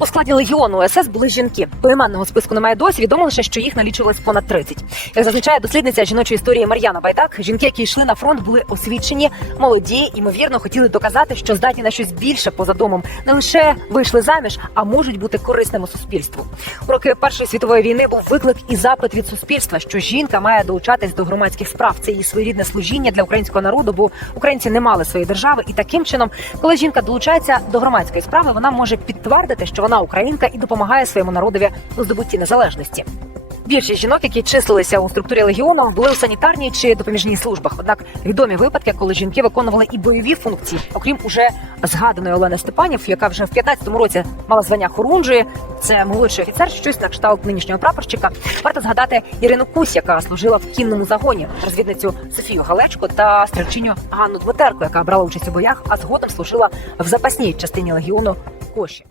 У складі легіону СС були жінки. Поіменного списку немає досі. Відомо лише, що їх налічувалось понад 30. Як зазначає дослідниця жіночої історії Мар'яна Байдак, жінки, які йшли на фронт, були освічені, молоді, ймовірно, хотіли доказати, що здатні на щось більше поза домом. Не лише вийшли заміж, а можуть бути корисними суспільству. У роки Першої світової війни був виклик і запит від суспільства, що жінка має долучатись до громадських справ. Це її своєрідне служіння для українського народу, бо українці не мали своєї держави, і таким чином, коли жінка долучається до громадської справи, вона може підтвердити, що вона українка і допомагає своєму народові у здобутті незалежності. Більшість жінок, які числилися у структурі легіону, були у санітарній чи допоміжній службах. Однак відомі випадки, коли жінки виконували і бойові функції, окрім уже згаданої Олени Степанів, яка вже в 15-му році мала звання хорунжої. Це молодший офіцер, щось на кшталт нинішнього прапорщика. Варто згадати Ірину Кусь, яка служила в кінному загоні, розвідницю Софію Галечко та стрільчиню Ганну Дмитерко, яка брала участь у боях, а згодом служила в запасній частині легіону Коші.